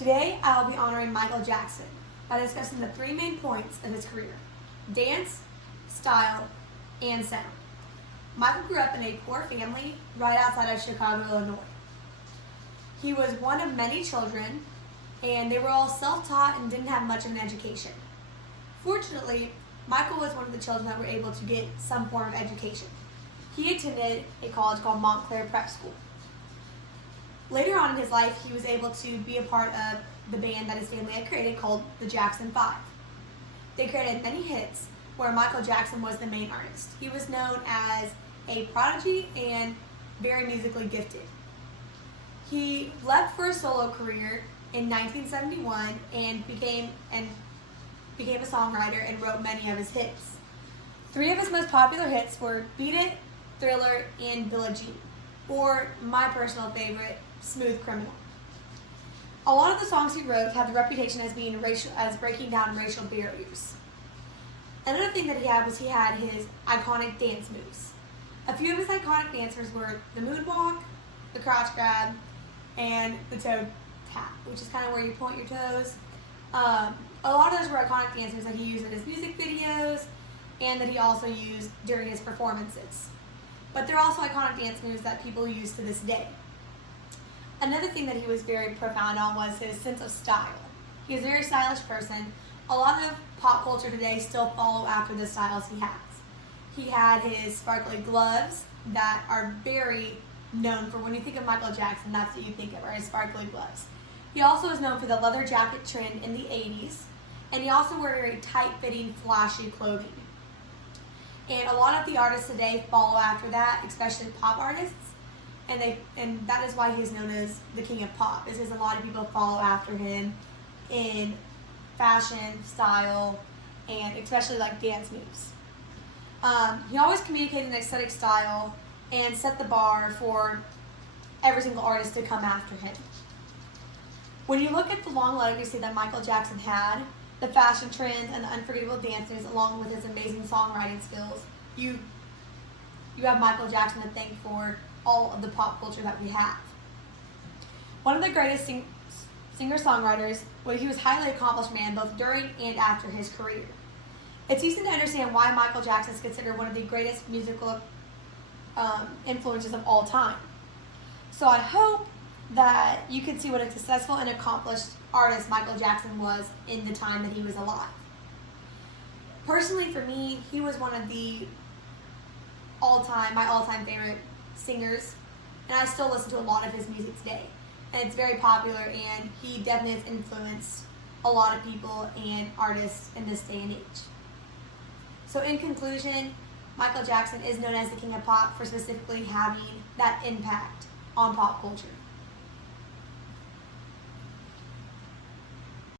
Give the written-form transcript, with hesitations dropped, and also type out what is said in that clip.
Today, I will be honoring Michael Jackson by discussing the three main points of his career: dance, style, and sound. Michael grew up in a poor family right outside of Chicago, Illinois. He was one of many children, and they were all self-taught and didn't have much of an education. Fortunately, Michael was one of the children that were able to get some form of education. He attended a college called Montclair Prep School. Later on in his life, he was able to be a part of the band that his family had created called the Jackson 5. They created many hits where Michael Jackson was the main artist. He was known as a prodigy and very musically gifted. He left for a solo career in 1971 and became a songwriter and wrote many of his hits. Three of his most popular hits were Beat It, Thriller, and Billie Jean, or my personal favorite, Smooth Criminal. A lot of the songs he wrote have the reputation as breaking down racial barriers. Another thing that he had was he had his iconic dance moves. A few of his iconic dances were the moonwalk, the crouch grab, and the toe tap, which is kind of where you point your toes. A lot of those were iconic dances that he used in his music videos and that he also used during his performances. But they're also iconic dance moves that people use to this day. Another thing that he was very profound on was his sense of style. He was a very stylish person. A lot of pop culture today still follow after the styles he has. He had his sparkly gloves that are very known for when you think of Michael Jackson, that's what you think of, are his sparkly gloves. He also is known for the leather jacket trend in the 80s, and he also wore very tight-fitting, flashy clothing. And a lot of the artists today follow after that, especially pop artists, and that is why he's known as the king of pop, is because a lot of people follow after him in fashion, style, and especially like dance moves. He always communicated an aesthetic style and set the bar for every single artist to come after him. When you look at the long legacy that Michael Jackson had, the fashion trends and the unforgettable dances, along with his amazing songwriting skills, you have Michael Jackson to thank for all of the pop culture that we have. One of the greatest singer-songwriters, he was a highly accomplished man both during and after his career. It's easy to understand why Michael Jackson is considered one of the greatest musical influences of all time. So I hope that you can see what a successful and accomplished artist Michael Jackson was in the time that he was alive. Personally, for me, he was one of my all-time favorite singers, and I still listen to a lot of his music today. And it's very popular, and he definitely has influenced a lot of people and artists in this day and age. So in conclusion, Michael Jackson is known as the king of pop for specifically having that impact on pop culture.